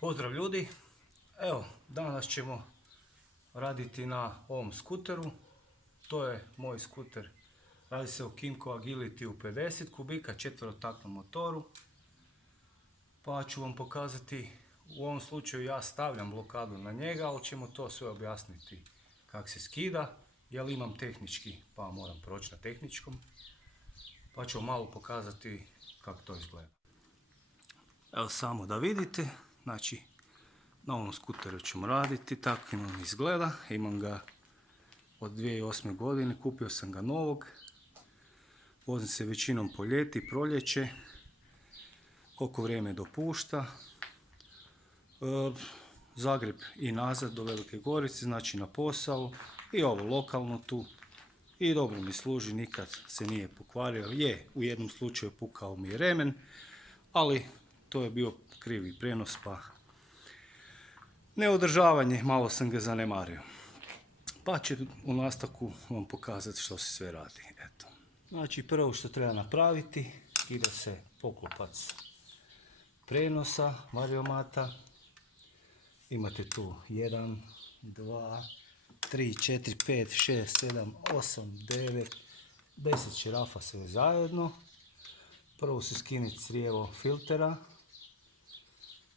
Pozdrav ljudi, evo danas ćemo raditi na ovom skuteru. To je moj skuter, radi se o Kymco Agility u 50 kubika četverotaktnom motoru. Pa ću vam pokazati, u ovom slučaju ja stavljam blokadu na njega, ali ćemo to sve objasniti kako se skida, jer imam tehnički pa moram proći na tehničkom. Pa ću vam malo pokazati kako to izgleda. Evo samo da vidite, znači na ovom skuteru ćemo raditi, tako on izgleda. Imam ga od 2008. godine, kupio sam ga novog. Vozim se većinom po ljeti, proljeće, koliko vrijeme dopušta. Zagreb i nazad do Velike Gorice, znači na posao i ovo lokalno tu. I dobro mi služi, nikad se nije pokvario. Je, u jednom slučaju pukao mi je remen, ali to je bio krivi prenos, pa neodržavanje, malo sam ga zanemario. Pa ću u nastavku vam pokazati što se sve radi. Eto. Znači prvo što treba napraviti, skida se poklopac prenosa variomata. Imate tu 1, 2, 3, 4, 5, 6, 7, 8, 9, 10 širafa sve zajedno. Prvo se skine crijevo filtera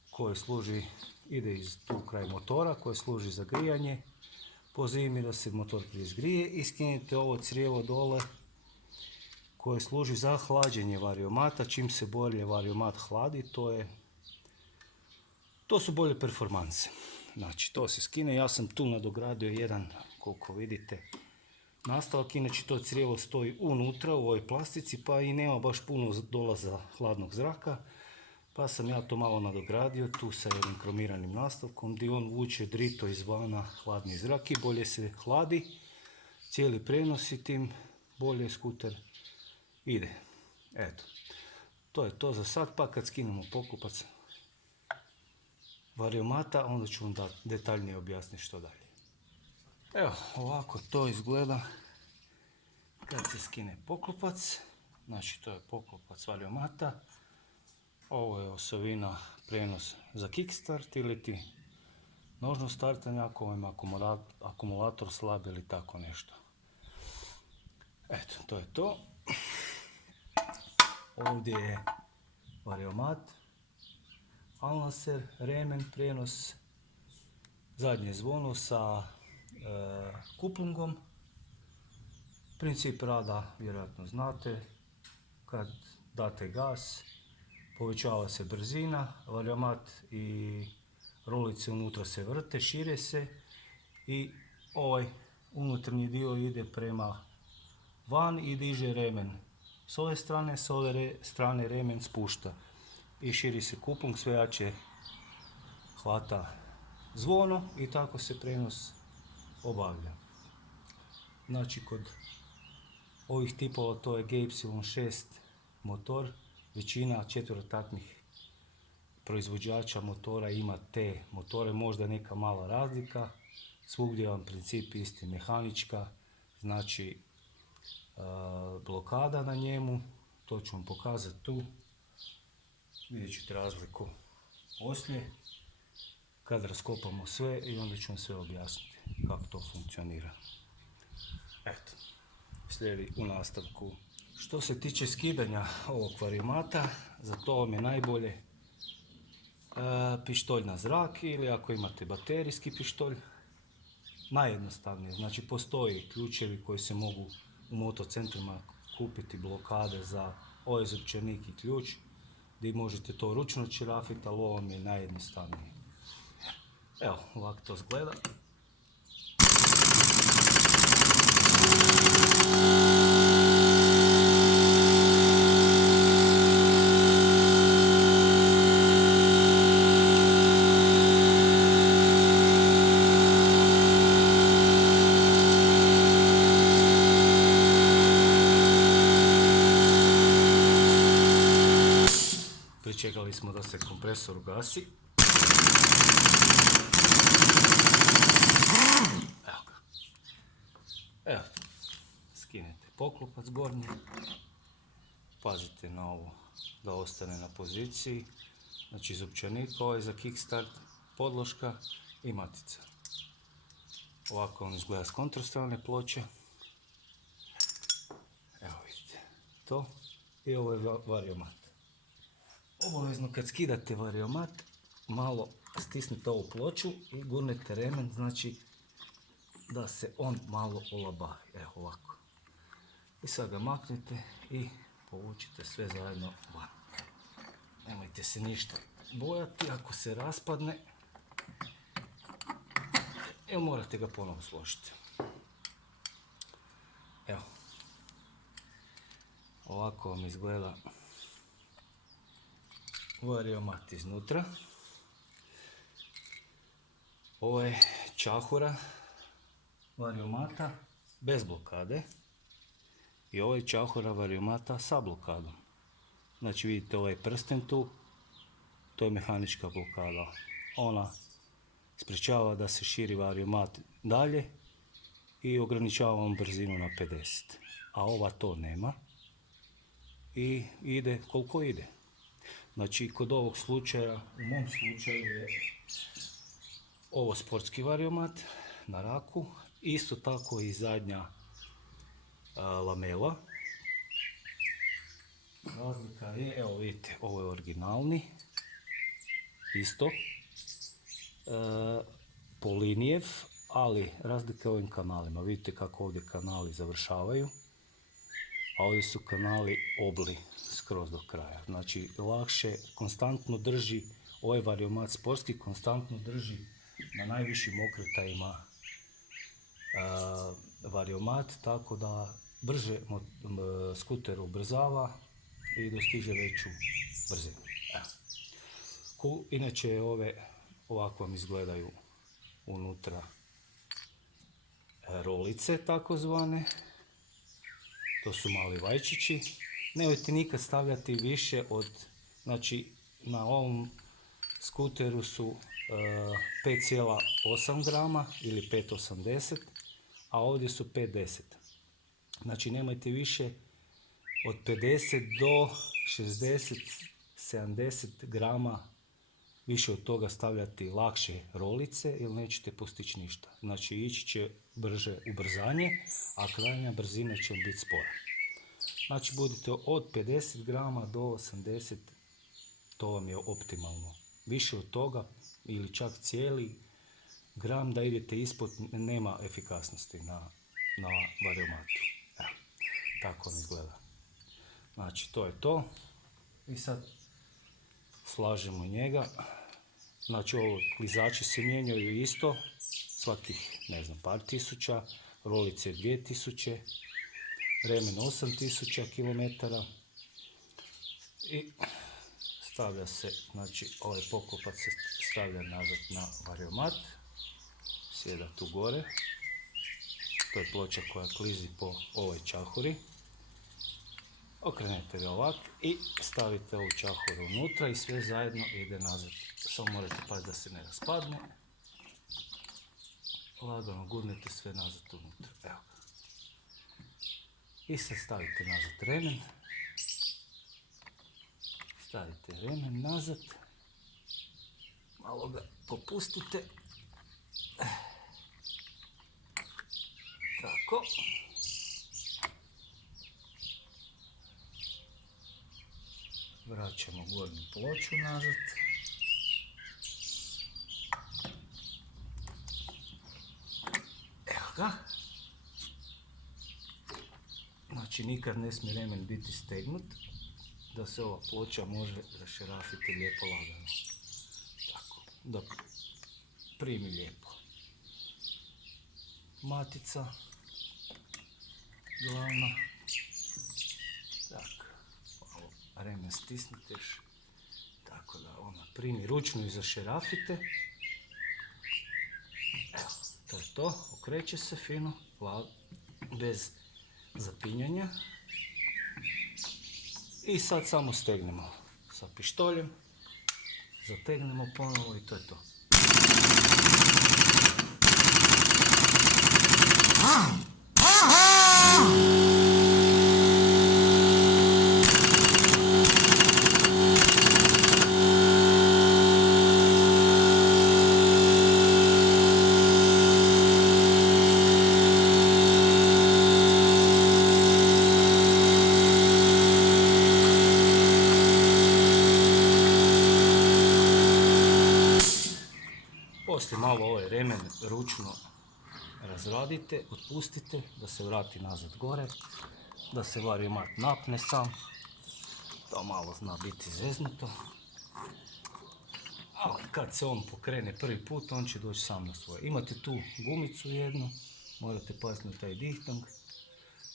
koje služi, ide iz tu kraj motora, koje služi za grijanje po zimi da se motor prije zgrije, i skinite ovo crijevo dole koje služi za hlađenje variomata. Čim se bolje variomat hladi, to su bolje performanse. Znači to se skine, ja sam tu nadogradio jedan, koliko vidite, nastavak, inače to crijevo stoji unutra u ovoj plastici pa i nema baš puno dolaza hladnog zraka, pa sam ja to malo nadogradio tu sa jednim kromiranim nastavkom gdje on vuče drito izvana hladni zrak i bolje se hladi cijeli prenos i tim bolje skuter ide. Eto, to je to za sad, pa kad skinemo poklopac variomata onda ću vam detaljnije objasniti što dalje. Evo, ovako to izgleda kad se skine poklopac. Znači to je poklopac variomata. Ovo je osovina prenos za kickstart ili ti nožno startanje ako vam akumulator slab ili tako nešto. Eto, to je to. Ovdje je variomat, alnaser, remen, prenos, zadnje zvono sa kuplungom. Princip rada vjerojatno znate, kad date gas povećava se brzina, variomat i rolice unutra se vrte, šire se i ovaj unutarnji dio ide prema van i diže remen. S ove strane remen spušta i širi se kuplung, sve jače hvata zvono i tako se prenos obavlja. Znači kod ovih tipova to je GY6 motor, većina četverotaktnih proizvođača motora ima te motore, možda neka mala razlika, svugdje vam princip isti, mehanička, znači blokada na njemu, to ću vam pokazati tu, vidjet ćete razliku poslije kad raskopamo sve i onda ću vam sve objasniti kako to funkcionira. Eto, slijedi u nastavku. Što se tiče skidanja ovog variomata, za to vam je najbolje pištolj na zrak ili ako imate baterijski pištolj, najjednostavnije. Znači postoji ključevi koji se mogu u motocentrima kupiti, blokade za ovaj zupčanik i ključ gdje možete to ručno čirafiti, ali ovo vam je najjednostavnije. Evo, ovako to izgleda. Pričekali smo da se kompresor ugasi. Evo ga. Evo, skinete poklopac gornji. Pazite na ovo da ostane na poziciji. Znači zupčanik, ovo je za kickstart, podloška i matica. Ovako on izgleda s kontrastrane ploče. Evo vidite, to i ovo je variomat. Obavezno kad skidate variomat, malo stisnite ovu ploču i gurnete remen, znači da se on malo olabavi. Evo ovako. I sad ga maknete i povučite sve zajedno van. Nemojte se ništa bojati ako se raspadne. Evo morate ga ponovo složiti. Evo. Ovako vam izgleda variomat iznutra. Ovo je čahura variomata bez blokade. I ovo je čahura variomata sa blokadom. Znači vidite ovaj prsten tu, to je mehanička blokada. Ona sprečava da se širi variomat dalje i ograničava vam brzinu na 50. A ova to nema i ide koliko ide. Znači kod ovog slučaja, u mom slučaju je ovo sportski variomat na raku, isto tako i zadnja lamela. Razlika je, evo vidite, ovo je originalni, isto, Polinijev, ali razlika je u ovim kanalima. Vidite kako ovdje kanali završavaju, a ovdje su kanali obli skroz do kraja. Znači lakše, konstantno drži, ovaj variomat sportski konstantno drži na najvišim okretajima variomat, tako da brže skuter ubrzava i dostiže veću brzinu. Inače ove ovako vam izgledaju unutra rolice takozvane. To su mali vajčići. Nemojte nikad stavljati više od, znači na ovom skuteru su 5,8 grama ili 5,80, a ovdje su 5,10. Znači nemojte više od 50 do 60, 70 grama više od toga stavljati lakše rolice ili nećete postići ništa. Znači ići će brže ubrzanje, a krajnja brzina će biti spora. Znači budite od 50 grama do 80, to vam je optimalno. Više od toga ili čak cijeli gram da idete ispod, nema efikasnosti na variomatu. Tako on izgleda. Znači to je to. I sad slažemo njega. Znači ovo klizači se mijenjaju isto svakih ne znam par tisuća, rolice 2000, remen 8000 km i stavlja se, znači ovaj poklopac se stavlja nazad na variomat, sjeda tu gore, to je ploča koja klizi po ovoj čahuri. Okrenete ga ovak i stavite ovu čahuru unutra i sve zajedno ide nazad. Samo morate paziti da se ne raspadne. Lagano gurnete sve nazad unutra. Evo ga. I sad stavite nazad remen. Stavite remen nazad. Malo ga popustite. Tako. Vraćamo gornju ploču nazad. Evo ga. Znači nikad ne smije remen biti stegnut, da se ova ploča može rašerafiti lijepo lagano. Tako, da primi lijepo. Matica glavna. Tako, malo remen stisnite, tako da ona primi, ručno i zašerafite. Evo, to je to, okreće se fino, bez zapinjanja. I sad samo stegnemo sa pištoljem, zategnemo ponovo i to je to. Poslije malo ovaj remen ručno razradite, otpustite da se vrati nazad gore, da se varimat napne sam. To malo zna biti zeznuto. Ali kad se on pokrene prvi put, on će doći sam na svoje. Imate tu gumicu jednu, morate paziti na taj dihtong.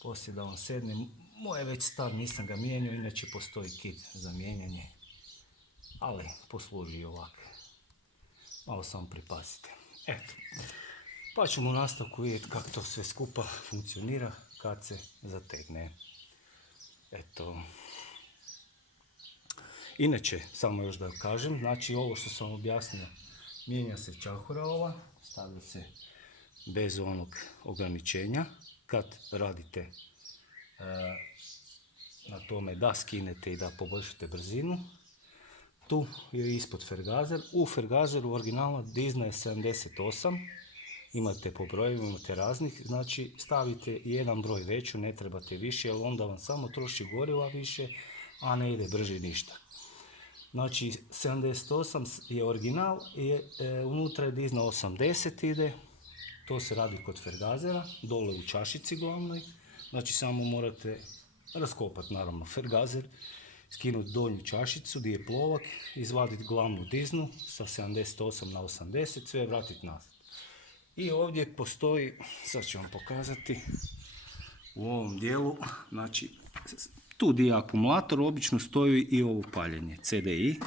Poslije da on sedne, moj je već star, nisam ga mijenjao, inače postoji kit za mijenjanje. Ali posluži ovako. Malo samo pripazite. Eto. Pa ćemo u nastavku vidjeti kako to sve skupa funkcionira kad se zategne. Eto. Inače, samo još da kažem, znači ovo što sam objasnio, mijenja se čahura ova, stavlja se bez onog ograničenja. Kad radite na tome da skinete i da poboljšate brzinu, tu je ispod fergazer. U fergazeru originalno dizna je 78, imate po brojevima, imate raznih, znači stavite jedan broj veću, ne trebate više, jer onda vam samo troši goriva više, a ne ide brže ništa. Znači 78 je original i unutra je dizna 80 ide, to se radi kod fergazera, dole u čašici glavnoj, znači samo morate raskopati naravno fergazer, skinuti donju čašicu gdje je plovak, izvaditi glavnu diznu sa 78 na 80, sve vratiti nazad. I ovdje postoji, sad ću vam pokazati, u ovom dijelu, znači tu gdje je akumulator obično stoji i ovo paljenje CDI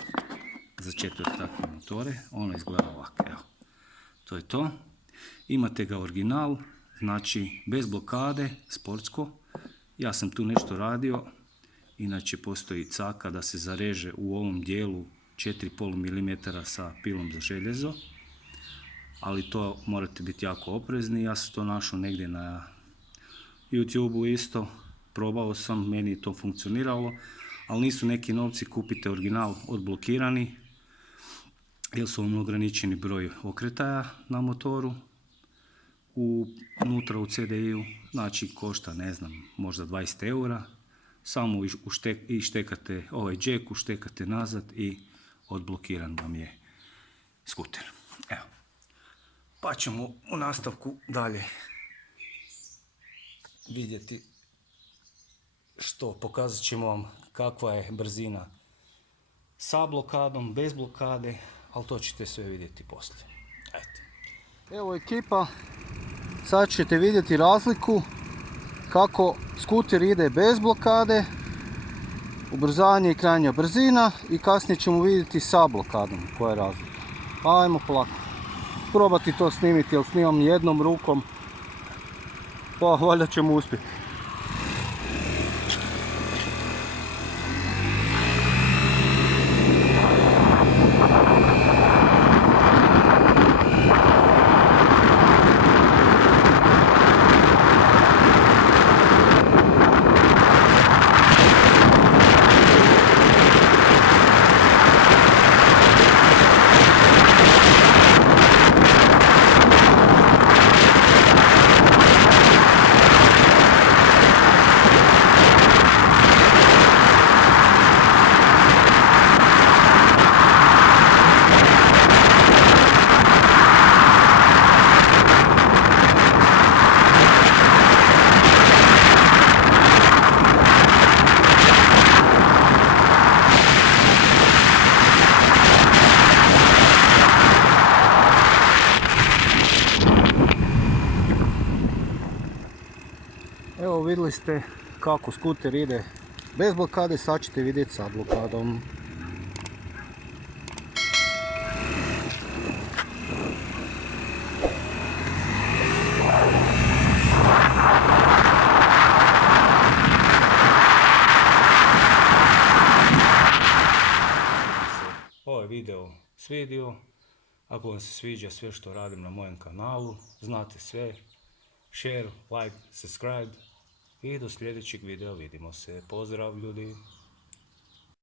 za četvrtakne motore, ono izgleda ovako, evo, to je to. Imate ga original, znači bez blokade, sportsko. Ja sam tu nešto radio, inače postoji caka da se zareže u ovom dijelu 4,5 mm sa pilom za željezo, ali to morate biti jako oprezni. Ja sam to našao negdje na YouTube-u isto, probao sam, meni je to funkcioniralo, ali nisu neki novci, kupite original odblokirani, jer su vam ograničeni broj okretaja na motoru. Unutra u CDI-u, znači košta, ne znam, možda 20 eura, samo ištekate ovaj džek, uštekate nazad i odblokiran vam je skuter. Evo. Pa ćemo u nastavku dalje vidjeti što, pokazat ćemo vam kakva je brzina sa blokadom, bez blokade, ali to ćete sve vidjeti poslije. Eto. Evo ekipa, sad ćete vidjeti razliku kako skuter ide bez blokade, ubrzanje i krajnja brzina, i kasnije ćemo vidjeti sa blokadom koja je razlika. Ajmo polako. Probati to snimiti, jer snimam jednom rukom, pa valjda ćemo uspjeti. Evo vidjeli ste kako skuter ide bez blokade, sad ćete vidjeti sa blokadom. Ovaj video svidio, ako vam se sviđa sve što radim na mojem kanalu, znate sve, share, like, subscribe i do sljedećeg videa vidimo se. Pozdrav ljudi!